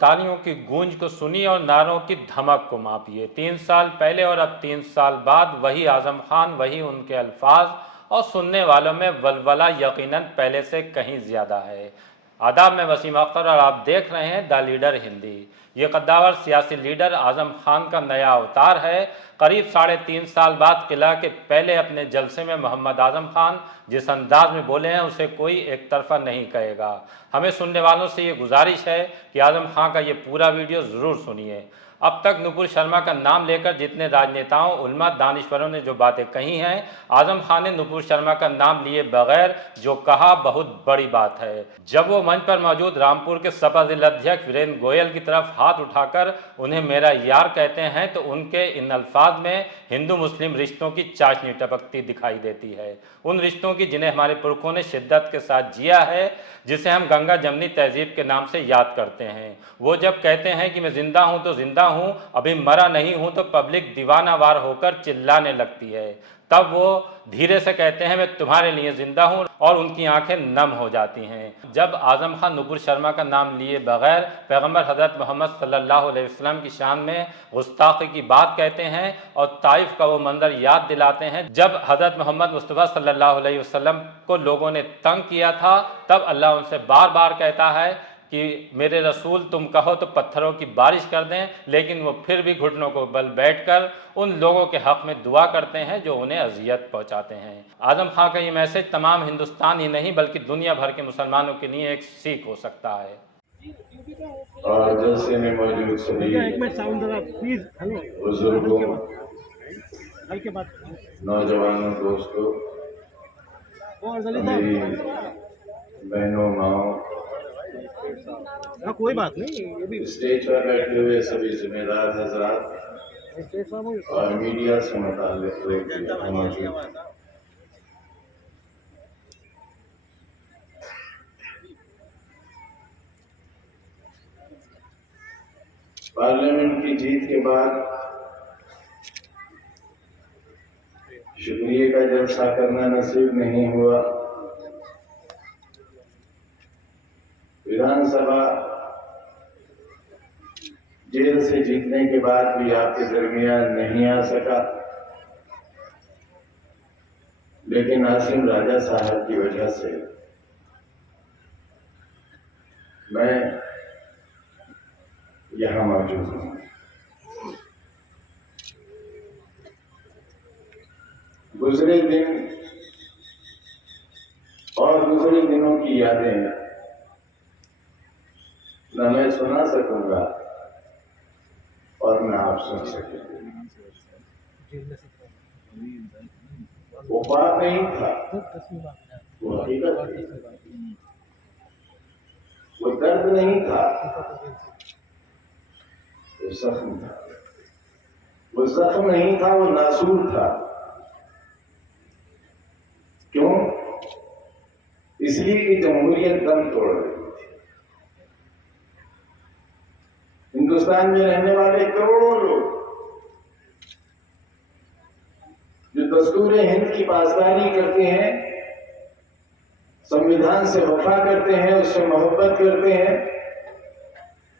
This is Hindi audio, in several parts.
तालियों की गूंज को सुनिए और नारों की धमक को मापिए। 3 साल पहले और अब 3 साल बाद वही आजम खान, वही उनके अल्फाज और सुनने वालों में वलवला यकीनन पहले से कहीं ज़्यादा है। आदाब, में वसीम अख्तर और आप देख रहे हैं द लीडर हिंदी। ये कद्दावर सियासी लीडर आजम खान का नया अवतार है। करीब 3.5 साल बाद किला के पहले अपने जलसे में मोहम्मद आजम खान जिस अंदाज में बोले हैं उसे कोई एक तरफा नहीं कहेगा। हमें सुनने वालों से ये गुजारिश है कि आजम खान का ये पूरा वीडियो ज़रूर सुनिए। अब तक नुपुर शर्मा का नाम लेकर जितने राजनेताओं, उलमा, दानिश्वरों ने जो बातें कही हैं, आजम खान ने नुपुर शर्मा का नाम लिए बगैर जो कहा बहुत बड़ी बात है। जब वो मंच पर मौजूद रामपुर के सपा जिलाध्यक्ष वीरेंद्र गोयल की तरफ हाथ उठाकर उन्हें मेरा यार कहते हैं तो उनके इन अल्फाज में हिंदू मुस्लिम रिश्तों की चाशनी टपकती दिखाई देती है। उन रिश्तों की जिन्हें हमारे पुरखों ने शिद्दत के साथ जिया है, जिसे हम गंगा जमनी तहजीब के नाम से याद करते हैं। वो जब कहते हैं कि मैं जिंदा हूं तो जिंदा हूं, अभी मरा नहीं हूं, तो पब्लिक दीवानावार होकर चिल्लाने लगती है। तब वो धीरे से कहते हैं मैं तुम्हारे लिए जिंदा हूं, और उनकी आंखें नम हो जाती हैं। जब आजम खान नुपुर शर्मा का नाम लिए बगैर पैगंबर हजरत मोहम्मद सल्लल्लाहु अलैहि वसल्लम की शान में गुस्ताखी की बात कहते हैं और ताइफ का वो मंजर याद दिलाते हैं जब हजरत मोहम्मद मुस्तफ़ा सल्लल्लाहु अलैहि वसल्लम को लोगों ने तंग किया था, तब अल्लाह उनसे बार बार कहता है कि मेरे रसूल तुम कहो तो पत्थरों की बारिश कर दें, लेकिन वो फिर भी घुटनों को बल बैठकर उन लोगों के हक में दुआ करते हैं जो उन्हें अजियत पहुंचाते हैं। आजम खान का ये मैसेज तमाम हिंदुस्तान ही नहीं बल्कि दुनिया भर के मुसलमानों के लिए एक सीख हो सकता है। और जलसे में मौजूद सभी बुजुर्गों, नौजवानों, दोस्तों, मेरी बहनों, माओ, कोई बात नहीं, स्टेज पर बैठे हुए सभी जिम्मेदार हजरात और मीडिया से मुताल्लिक मौजूद पार्लियामेंट की जीत के बाद शुक्रिया का जलसा करना नसीब नहीं हुआ। विधानसभा जेल से जीतने के बाद भी आपके दरमियान नहीं आ सका, लेकिन आसिम राजा साहब की वजह से मैं यहां मौजूद हूं। गुजरे दिन और गुजरे दिनों की यादें न मैं सुना सकूंगा और न आप सुन सकेंगे। वो ख्वाब नहीं था, वो हकीकत थी। वो दर्द नहीं था, वो जख्म था। वो जख्म नहीं था, वो नासूर था। क्यों? इसलिए कि जमहूरियत दम तोड़ रही थी। हिंदुस्तान में रहने वाले करोड़ों लोग जो दस्तूर हिंद की पासदारी करते हैं, संविधान से वफा करते हैं, उससे मोहब्बत करते हैं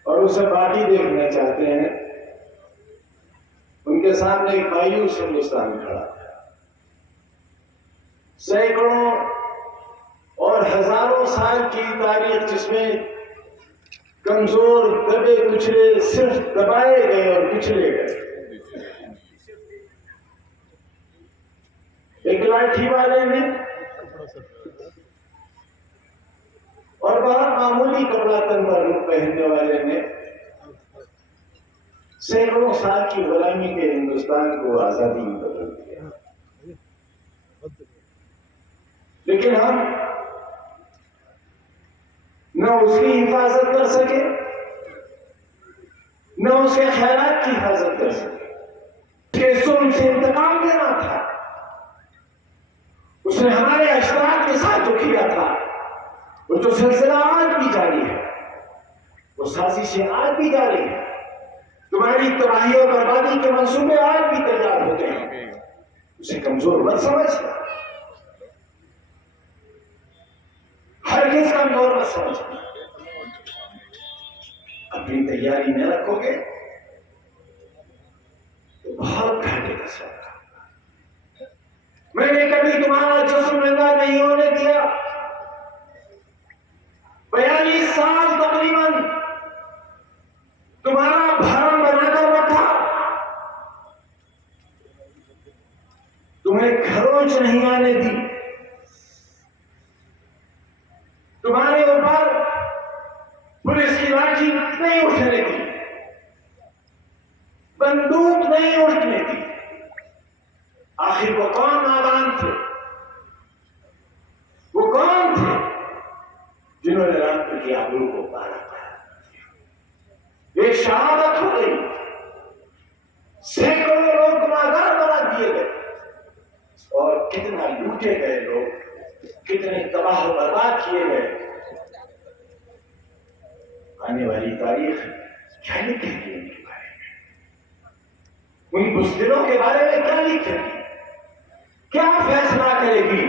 और उसे बाकी देखना चाहते हैं, उनके सामने एक मायूस हिंदुस्तान खड़ा है। सैकड़ों और हजारों साल की तारीख जिसमें कमजोर, दबे कुचले सिर्फ दबाए गए और कुचले गए। एक लाठी वाले ने और बहुत मामूली कपड़ा तन पर पहनने वाले ने सैकड़ों साल की गुलामी के हिंदुस्तान को आजादी में बदल दिया। लेकिन हम न उसकी हिफाजत कर सके, न उसके ख्यालात की हिफाजत कर सके। जुल्म से इंतकाम लेना था। उसने हमारे अशराफ के साथ जो किया था, वो जो सिलसिला आज भी जारी है, वो साजिशें आज भी जारी है। तुम्हारी तबाही और बर्बादी के मंसूबे आज भी तैयार होते हैं। उसे कमजोर मत समझना, हरगिज़ कमजोर मत समझना। अपनी तैयारी न रखोगे तो बहुत घाटे का सौदा। मैंने कभी तुम्हारा जिस्म नंगा नहीं होने दिया। 42 साल तकरीबन तुम्हारा भरण बनाकर रखा, तुम्हें खरोच नहीं आने दी, तुम्हारे ऊपर पुलिस की लाठी नहीं उठने दी, बंदूक नहीं उठने दी। आखिर वो कौन नादान थे? वो कौन थे जिन्होंने रामपुर की आबरू को पारा पाया? एक शहादत हो गई, सैकड़ों लोग गुनाहगार बना दिए गए, और कितना लूटे गए लोग, कितने तबाह बर्बाद किए गए। आने वाली तारीख क्या लिखेगी उनके बारे में? उन बुज़दिलों के बारे में क्या लिखेगी? क्या फैसला करेगी?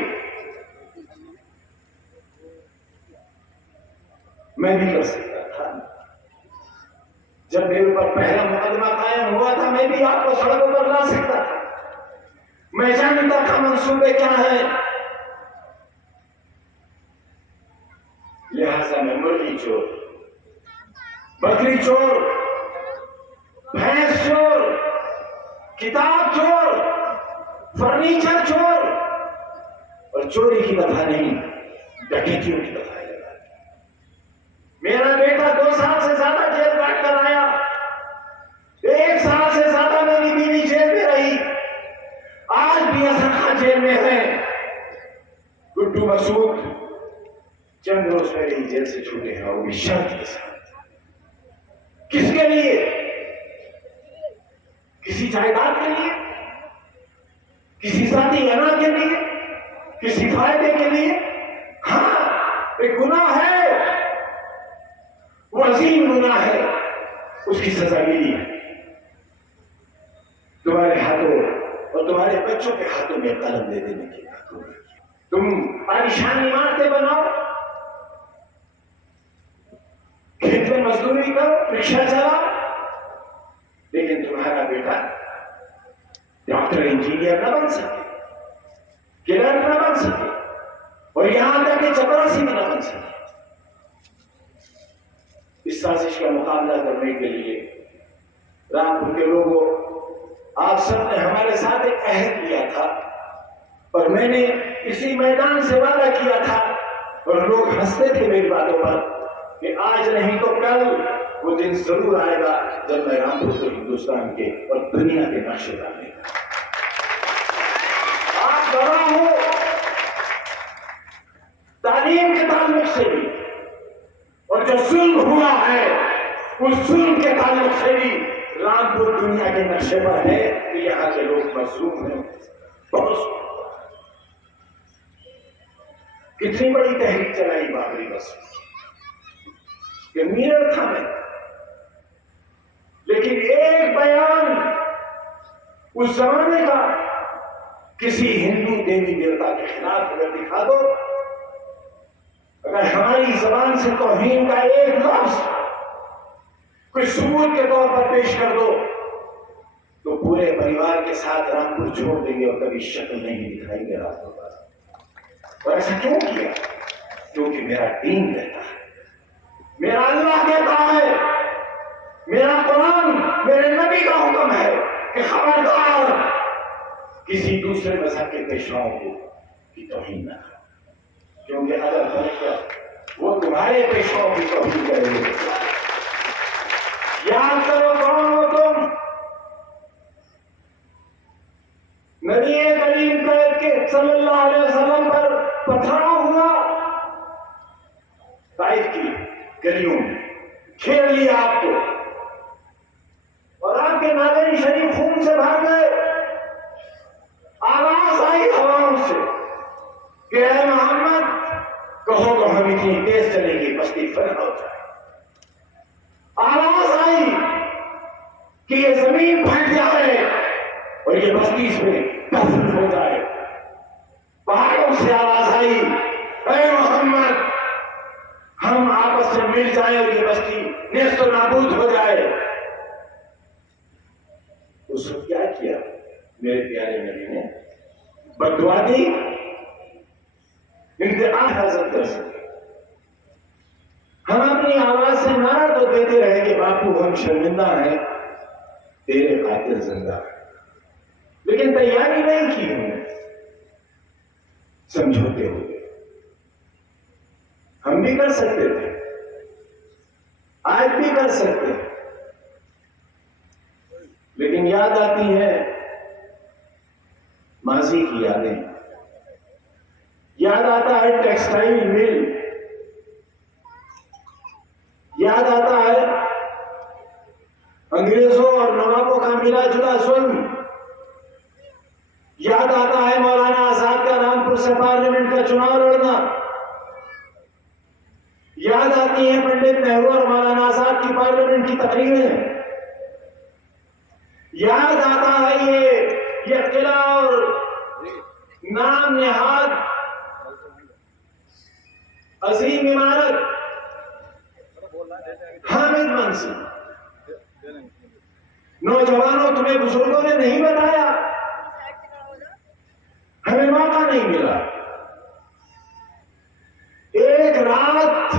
मैं भी कर सकता था। जब मेरे ऊपर पहला मुकदमा कायम हुआ था, मैं भी आपको सड़कों पर ला सकता था। मैं जानता था मंसूबे क्या है। लिहाजा मैं मुर्गी चोर, बकरी चोर, भैंस चोर, किताब चोर, फर्नीचर चोर, और चोरी की दफा नहीं, डकैतियों की दफा लगा। मेरा बेटा 2 साल से ज्यादा जेल काट कर आया, 1 साल से ज्यादा मेरी बीवी जेल में रही, आज भी असर खान जेल में है। गुड्डू मसूद चंद रोज पहले ही जेल से छूटे हैं, वो भी शर्त के साथ। किसके लिए? किसी जायदाद के लिए, किसी जाती अना के लिए, किसी फायदे के लिए? हाँ, एक गुनाह है, वो अजीम गुनाह है, उसकी सजा मिली है। तुम्हारे हाथों और तुम्हारे बच्चों के हाथों में कलम दे देने की बात होगी। तुम परेशान इमारतें बनाओ, खेत में मजदूरी करो, रिक्शा चलाओ, लेकिन तुम्हारा बेटा डॉक्टर इंजीनियर न बन सके, क्लर्क न बन सके, और यहां तक कि चपरासी में न बन सके। इस साजिश का मुकाबला करने के लिए रामपुर के लोगों, आप सबने हमारे साथ एक अहद लिया था, और मैंने इसी मैदान से वादा किया था, और लोग हंसते थे मेरी बातों पर कि आज नहीं तो कल वो दिन जरूर आएगा जब मैं रामपुर को हिंदुस्तान के और दुनिया के नक्शे डालेगा। आप गवाह हो, तालीम के ताल्लुक से भी, और जो जुल्म हुआ है उस जुल्म के ताल्लुक से भी रामपुर दुनिया के नक्शे पर है कि यहाँ के लोग मजलूम हैं। बहुत कितनी बड़ी तहरीक चलाई बाबरी मस्जिद कि मीरर था मैं, लेकिन एक बयान उस जमाने का किसी हिंदू देवी देवता के खिलाफ अगर दिखा दो, अगर हमारी जबान से तौहीन का एक लफ्ज कोई सबूत के तौर पर पेश कर दो, तो पूरे परिवार के साथ रामपुर छोड़ देंगे और कभी शक्ल नहीं दिखाएंगे रामपुर पर। और ऐसा क्यों किया? क्योंकि मेरा दीन कहता है, मेरा अल्लाह कहता है, मेरा कुरान, मेरे नबी का हुक्म है कि खबरदार किसी दूसरे मजहब के पेशवाओं को की तौहीन न करो, क्योंकि अगर करेगा वो तुम्हारे पेशवाओं की तौहीन करेंगे। याद करो कौन हो तुम? नबी करीम के सल्लल्लाहु अलैहि वसल्लम पर पथराव हुआ, ताइफ की गलियों में घेर लिया आपको, और आपके नाज़रीन शरीफ खून से भर गए। आवाज आई हवाओं से कि ऐ मोहम्मद, कहो तो हम इतनी तेज चलेंगे बस्ती फना हो जाए। आवाज आई कि ये जमीन फट जाए और ये बस्ती इसमें दफन हो जाए। पहाड़ों से आवाज आई, ऐ मोहम्मद, हम आपस में मिल जाए और ये बस्ती नेस्त नाबूद हो जाए। उस वक्त क्या किया मेरे प्यारे नबी ने? बददुआ दी, इंतकाम हासिल कर सके। हम अपनी आवाज से नारा तो देते रहे कि बापू हम शर्मिंदा हैं, तेरे खातिर जिंदा है, लेकिन तैयारी नहीं की हमने समझौते हुए। हम भी कर सकते थे, आज भी कर सकते हैं, लेकिन याद आती है माजी की यादें, याद आता है टेक्सटाइल मिल, याद आता है अंग्रेजों और नवाबों का मिला जुला जुल्म, याद आता है मौलाना आजाद का रामपुर से पार्लियामेंट का चुनाव लड़ना, याद आती है पंडित नेहरू और मौलाना आजाद की पार्लियामेंट की तकरीरें, याद आता है ये किला और नाम नेहाद अजीम इमारत हामिद मंसूर। नौजवानों, तुम्हें बुजुर्गों ने नहीं बताया, हमें मौका नहीं मिला। एक रात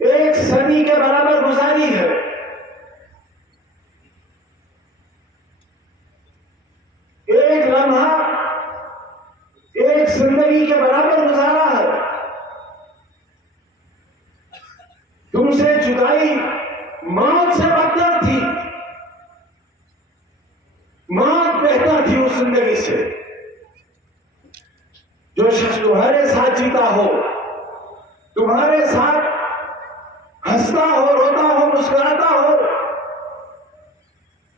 एक सदी के बराबर गुजारी है। एक लम्हा एक जिंदगी के बराबर गुजारा है। तुमसे जुदाई मौत से बदतर थी, मौत बेहतर थी उस जिंदगी से। जो शख्स तुम्हारे साथ जीता हो, तुम्हारे साथ हंसता हो, रोता हो, मुस्कुराता हो,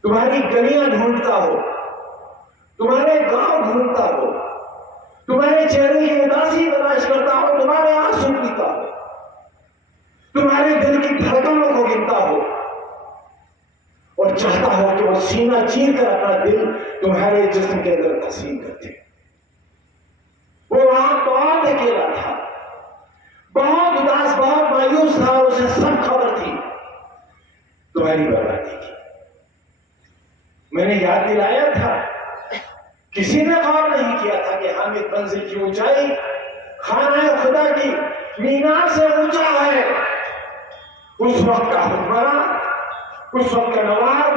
तुम्हारी गलियां ढूंढता हो, तुम्हारे गांव ढूंढता हो, तुम्हारे चेहरे की उदासी तलाश करता हो, तुम्हारे आंसू पीता हो, तुम्हारे दिल की धड़कनों को गिनता हो और चाहता हो कि वो सीना चीर कर अपना दिल तुम्हारे जिस्म के अंदर तस्लीम कर दे। वो वहां बहुत अकेला था, बहुत उदास, बहुत मायूस था, उसे सब खबर थी तुम्हारी बर्बादी की। मैंने याद दिलाया था, किसी ने गौर नहीं किया था कि हामिद मंजिल की ऊंचाई खाना खुदा की मीनार से ऊंचा है। उस वक्त का हुक्मरान, उस वक्त का नवाब,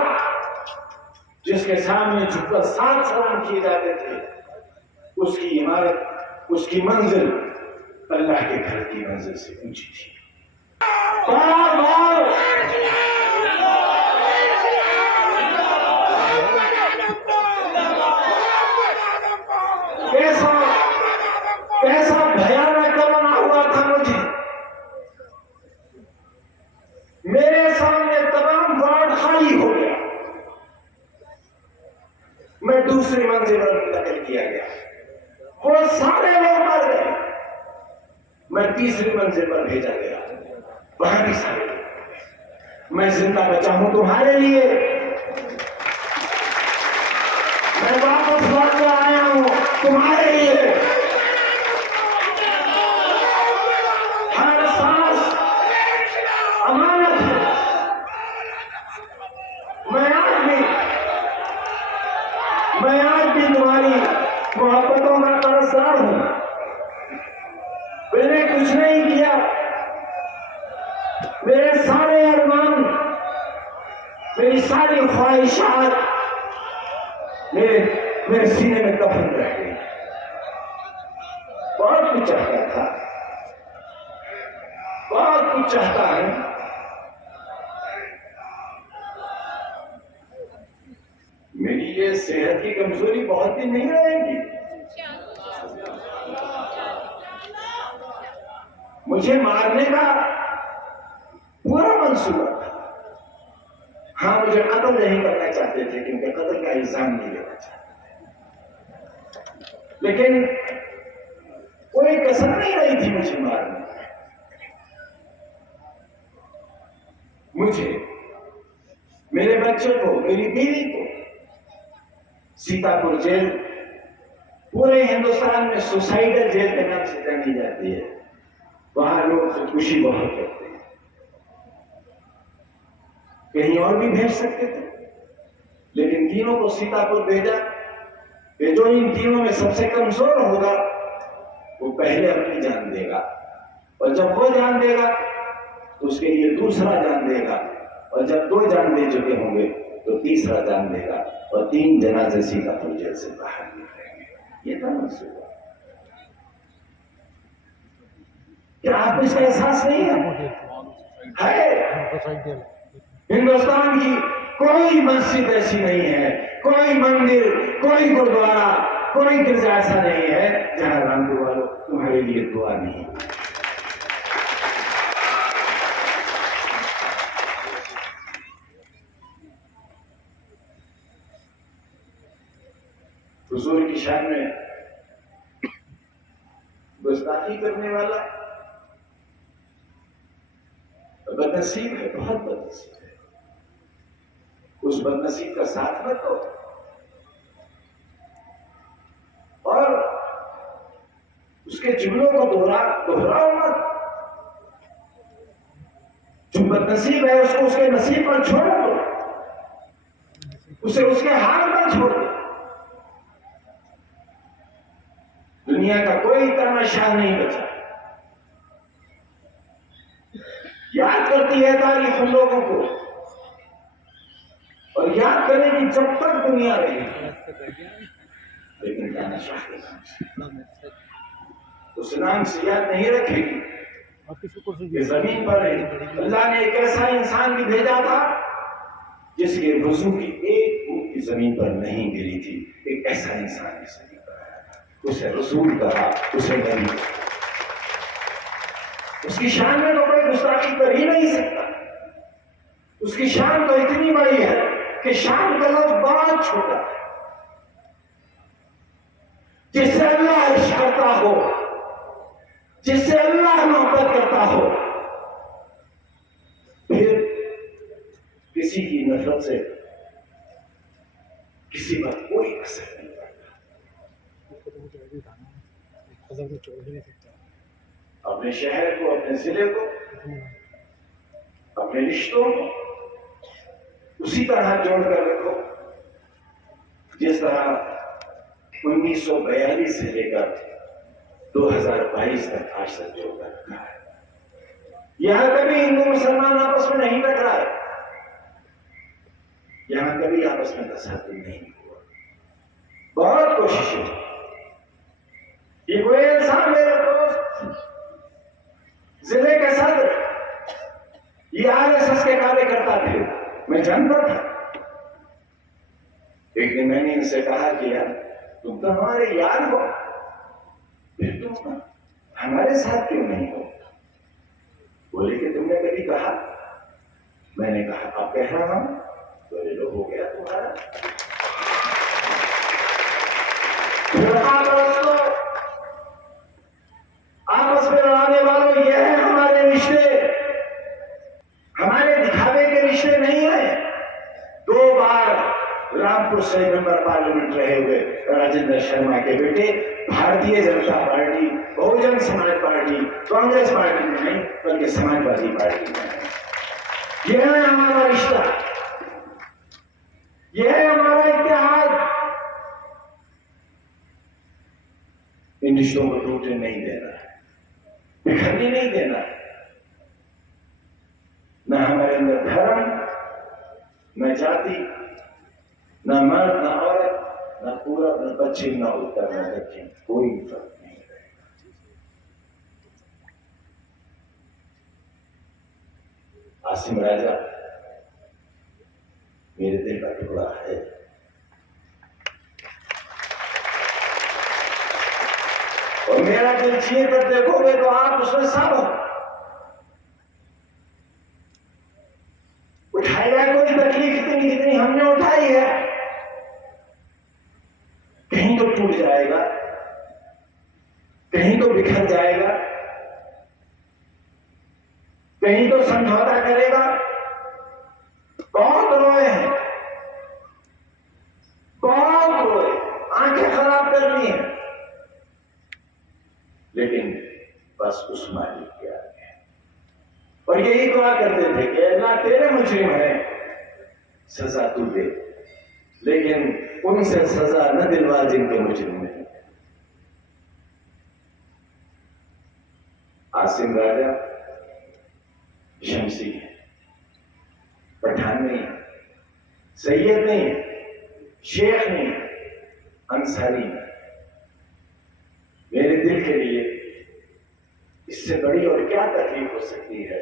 जिसके सामने झुककर 7 सलाम किए जाते थे, उसकी इमारत, उसकी मंजिल अल्लाह के घर की मंजिल से ऊंची थी। बार बार कैसा भयानक जमाना हुआ था मुझे। मेरे सामने तमाम वार्ड खाली हो गया, मैं दूसरी मंजिल पर मुंतकिल किया गया, वो सारे लोग मर गए, मैं तीसरी मंजिल पर भेजा गया, वहां भी सारे लोग। मैं जिंदा बचा हूं तुम्हारे लिए, मैं वापस लौट कर आया हूं तुम्हारे लिए। हर सांस अमानत है। मैं आज भी तुम्हारी मोहब्बतों का तरसदार हूं। मैंने कुछ नहीं किया, मेरे सारे अरमान, मेरी सारी ख्वाहिशात मेरे सीने में दफन रह गई। बहुत कुछ चाहता था, बहुत कुछ चाहता है, मेरी ये सेहत की कमजोरी बहुत दिन नहीं रहेगी। मुझे मारने का पूरा मंसूबा था। हाँ, मुझे कत्ल नहीं करना चाहते थे क्योंकि कत्ल का इल्जाम नहीं लेना चाहते, लेकिन कोई कसर नहीं रही थी मुझे मारने। मुझे, मेरे बच्चे को, मेरी बीवी को सीतापुर जेल पूरे हिंदुस्तान में सुसाइडल जेल के नाम से जानी जाती है। वहां लोग खुदकुशी बहुत करते हैं। कहीं और भी भेज सकते थे, लेकिन तीनों को सीतापुर भेजा कि जो इन तीनों में सबसे कमजोर होगा वो पहले अपनी जान देगा, और जब वो जान देगा तो उसके लिए दूसरा जान देगा, और जब 2 जान दे चुके होंगे तो तीसरा जान देगा, और 3 जनाजे सीतापुर जेल से बाहर निकलेंगे। ये था मंसूबा। क्या आपको इसका एहसास नहीं है? हिंदुस्तान की कोई मस्जिद ऐसी नहीं है, कोई मंदिर, कोई गुरुद्वारा, कोई गिरजा ऐसा नहीं है जहां रामपुर वालों तुम्हारे लिए दुआ नहीं। हुजूर की शान में गुस्ताखी करने वाला बदनसीब है, बहुत बदनसीब है। उस बदनसीब का साथ मत दो, और उसके जुमलों को दोहराओ मत। जो बदनसीब है उसको उसके नसीब पर छोड़ दो, उसे उसके हाल पर छोड़ दो। दुनिया का कोई तमाशा नहीं बचा। याद करती है तारीख उन लोगों को, और याद करेगी जब तक दुनिया रहेगी। लेकिन तानाशाह के नाम से, उस नाम से याद नहीं रखेगी कि जमीन पर अल्लाह ने एक ऐसा इंसान भी भेजा था जिसके वजू की एक बूंद की जमीन पर नहीं गिरी थी। एक ऐसा इंसान इस जमीन पर आया था, उसे रसूल कहा, उसे नबी कहा। उसकी शान में तो कोई गुस्ताखी कर ही नहीं सकता। उसकी शान तो इतनी बड़ी है कि शान का लफ्ज बहुत छोटा है। जिससे अल्लाह इश्क करता हो, जिससे अल्लाह मोहब्बत करता हो, फिर किसी की नफरत से किसी पर कोई असर नहीं पड़ता। अपने शहर को, अपने जिले को, अपने रिश्तों को उसी तरह जोड़कर रखो जिस तरह 1942 से लेकर 2022 तक आज तक जोड़कर रखा है। यहां कभी हिंदू मुसलमान आपस में नहीं टकराए, यहां कभी आपस में तसादुम नहीं हुआ। बहुत कोशिशें, ये कोई इंसान, मेरे दोस्त, जिले के सदर, ये आरएसएस के कार्यकर्ता थे, मैं जानता था। एक दिन मैंने इनसे कहा कि यार तुम तो हमारे यार हो, फिर तुम हमारे साथ क्यों नहीं हो? बोले कि तुमने कभी कहा? मैंने कहा अब कह रहा हूं। बोले लो, हो गया तुम्हारा। आपस में लड़ाने वालों, ये है हमारे रिश्ते, हमारे दिखावे के रिश्ते नहीं है। 2 बार रामपुर से मेंबर पार्लियामेंट रहे हुए राजेंद्र शर्मा के बेटे Bharatiya Janata party, Bahujan Samaj party, Congress party में नहीं बल्कि समाजवादी पार्टी में है। यह है हमारा रिश्ता, यह है हमारा इत्तेहाद। इन रिश्तों को टूटने नहीं देना है, बिखरने नहीं देना है। न हमारे अंदर धर्म, न जाति, न मर्द, न औरत, न पूरब, न पश्चिम, न उत्तर, न दक्षिण, कोई फर्क नहीं रहेगा। आसिम राजा मेरे दिल का टुकड़ा है। और मेरा दिल चीर कर देखोगे तो आप उसमें सब हो। उठाएगा कोई तकलीफ इतनी जितनी हमने उठाई है, कहीं तो टूट जाएगा, कहीं तो बिखर जाएगा, कहीं तो समझौता करेगा। बहुत रोए हैं, बहुत रोए, आंखें खराब कर ली हैं, लेकिन बस उस मालिक के आगे। और यही दुआ करते थे कि अल्लाह तेरे मुजरिम है, सजा तू दे, लेकिन उनसे सजा न दिलवा जिनके मुजरिम नहीं। आसिम राजा शमसी है, पठान नहीं है, सैयद नहीं है, शेख नहीं है, अंसारी नहीं। मेरे दिल के लिए इससे बड़ी और क्या तकलीफ हो सकती है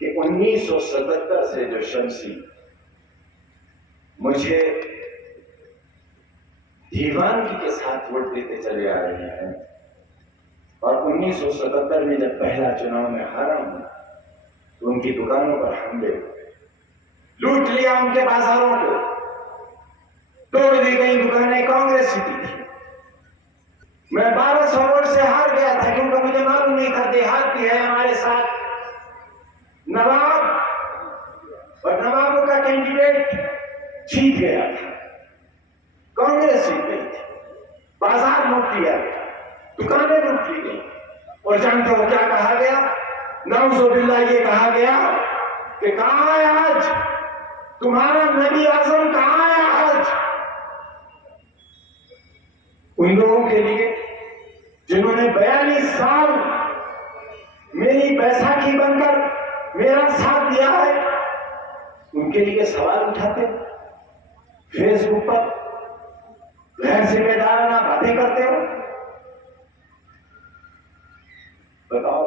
कि 1977 से जो शमसी मुझे दीवानगी के साथ वोट देते चले आ रहे हैं, और 1977 में जब पहला चुनाव में हारा हूं तो उनकी दुकानों पर हमले हुए, लूट लिया उनके बाजारों को, तोड़ दी गई दुकानें कांग्रेस जीती थी। मैं 1200 वोट से हार गया था क्योंकि मुझे मालूम नहीं था देहाती है हमारे साथ नवाब, और नवाबों का कैंडिडेट जीत गया था, कांग्रेस जीत गई थी, बाजार लूट लिया गया, दुकानें लूट ली गई। और जानते हो क्या कहा गया? नाउज़ुबिल्लाह ये कहा गया कि कहां है आज तुम्हारा नबी आजम, कहां है आज? उन लोगों के लिए जिन्होंने 42 साल मेरी बैसाखी बनकर मेरा साथ दिया है, उनके लिए सवाल उठाते फेसबुक पर, गैर जिम्मेदाराना बातें करते हो। बताओ,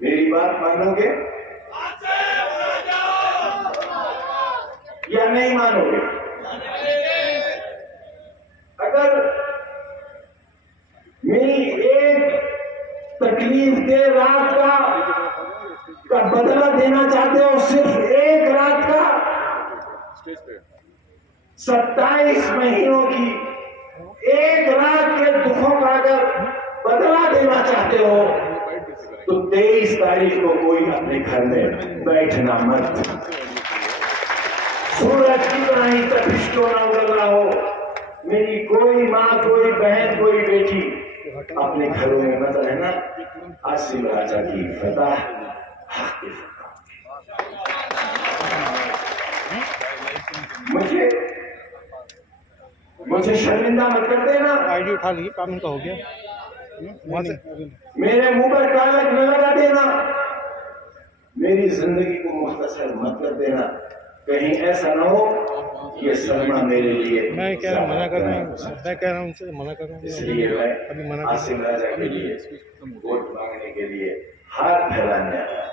मेरी बात मानोगे या नहीं मानोगे? अगर मेरी एक तकलीफ दे रात का बदला देना चाहते हो, सिर्फ एक रात का, 27 महीनों की एक रात के दुखों का अगर बदला देना चाहते हो तो 23 तारीख को कोई अपने घर में बैठना मत। सूरज कितना ही तपिश क्यों ना उगल रहा हो, मेरी कोई माँ, कोई बहन, कोई बेटी अपने घरों में मत रहना। आसिम राजा की फतह, हक की फतह। मुझे शर्मिंदा मत कर देना। आईडी उठा ली, काम इनका हो गया। मेरे मुंह पर कालक न लगा देना, मेरी जिंदगी को मुख्तसर मत कर देना। कहीं ऐसा ना हो कि ये सदमा मेरे लिए, मैं कह रहा हूँ मना कर रहा हूँ, मैं कह रहा हूँ उनसे मना कर रहा हूँ। इसलिए मैं आसिम राजा के लिए वोट मांगने के लिए हाथ फैलाने आया।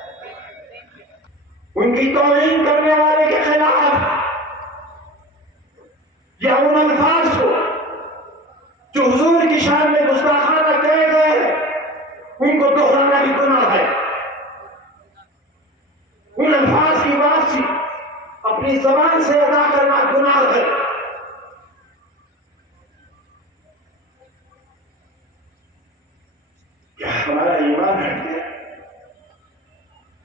उनकी तौहीन करने वाले के खिलाफ या उन अल्फाज को जो हुजूर की शान में गुस्ताखाना कहे गए, उनको दोहराना भी गुनाह है। उन अल्फाज की वापसी अपनी जबान से अदा करना गुनाह है। क्या हमारा ईमान हट गया?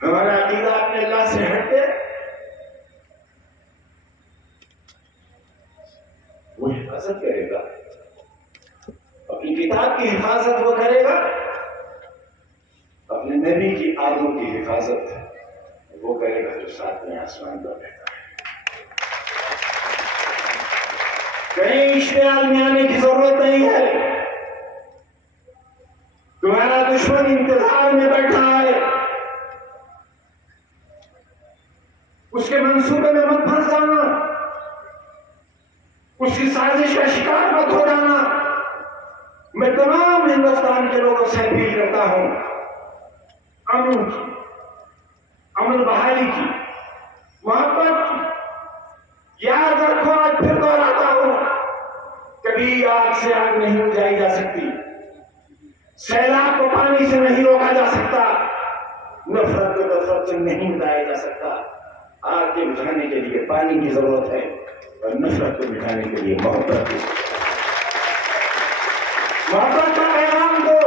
हमारा अकीदा अपने अल्लाह से हट गया? वो हिफाजत करेगा, अपनी किताब की हिफाजत वो करेगा, अपने नबी की आदों की हिफाजत वो करेगा जो साथ में आसमान पर रहता है। कहीं इश्तिहाल में आने की जरूरत नहीं है। तुम्हारा दुश्मन इंतजार में बैठा है, उसके मंसूबे में मत फंस जाना, उसकी साजिश का शिकार मत हो जाना। मैं तमाम हिंदुस्तान के लोगों से अपील करता हूं, अमन की, अमन बहाली की, मोहब्बत की। याद रखो, आज फिर दोहराता हूं, कभी आग से आग नहीं बुझाई जा सकती, सैलाब को पानी से नहीं रोका जा सकता, नफरत को नफरत से नहीं मिटाया जा सकता। आग के बुझाने के लिए पानी की जरूरत है और नफरत को मिटाने के लिए मोहब्बत की। मोहब्बत का पैगाम दो।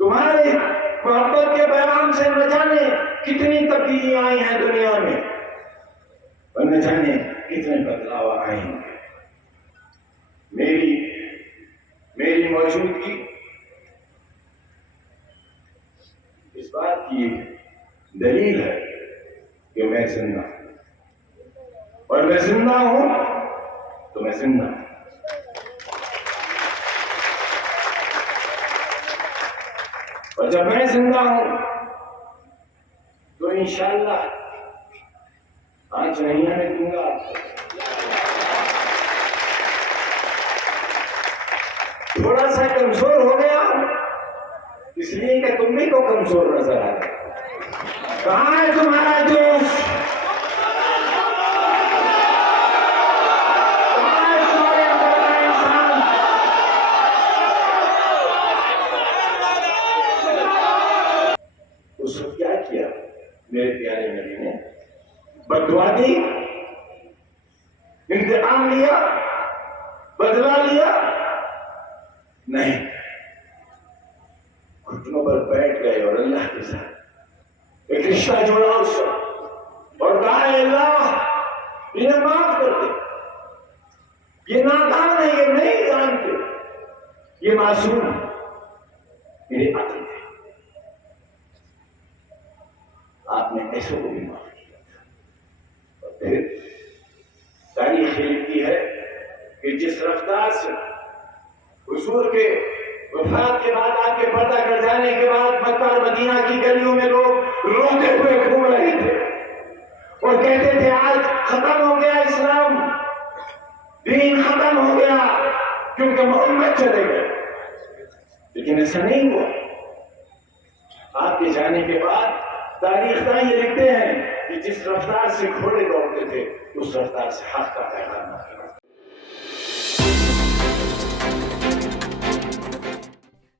तुम्हारे मोहब्बत के पैगाम से न जाने कितनी तब्दीलियां आई हैं दुनिया में, और न जाने कितने बदलाव आएंगे। मेरी मौजूदगी इस बात की दलील है कि मैं जिंदा हूं, और मैं जिंदा हूं तो मैं जिंदा हूं। और जब मैं जिंदा हूं तो इंशाअल्लाह आज नहीं आने दूंगा आपको। थोड़ा सा कमजोर हो गया इसलिए कि तुम भी तो कमजोर नजर आ रहे। कहां है तुम्हारा जोश? कहां है तुम्हारे अंदर का इंसान? उस वक्त क्या किया मेरे प्यारे नबी ने? बददुआ दी, इंतकाम लिया, बदला लिया? नहीं, घुटनों पर बैठ गए और अल्लाह के साथ एक रिश्ता जोड़ा उससे और कहा, अल्लाह इन्हें माफ कर दे, ये नादान है, ये नहीं जानते, ये मासूम है, मेरे अति है। आपने ऐसों को भी माफ किया था। और फिर तारीख लिखती है कि जिस रफ्तार से हुजूर के वफात के बाद, आपके पर्दा कर जाने के बाद मक्का और मदीना की गलियों में लोग रोते हुए घूम रहे थे और कहते थे आज खत्म हो गया इस्लाम, दीन खत्म हो गया क्योंकि मोहम्मद चले गए। लेकिन ऐसा नहीं हुआ। आपके जाने के बाद तारीखदां ये लिखते हैं कि जिस रफ्तार से घोड़े दौड़ते थे उस रफ्तार से हक का पैगाम निकला।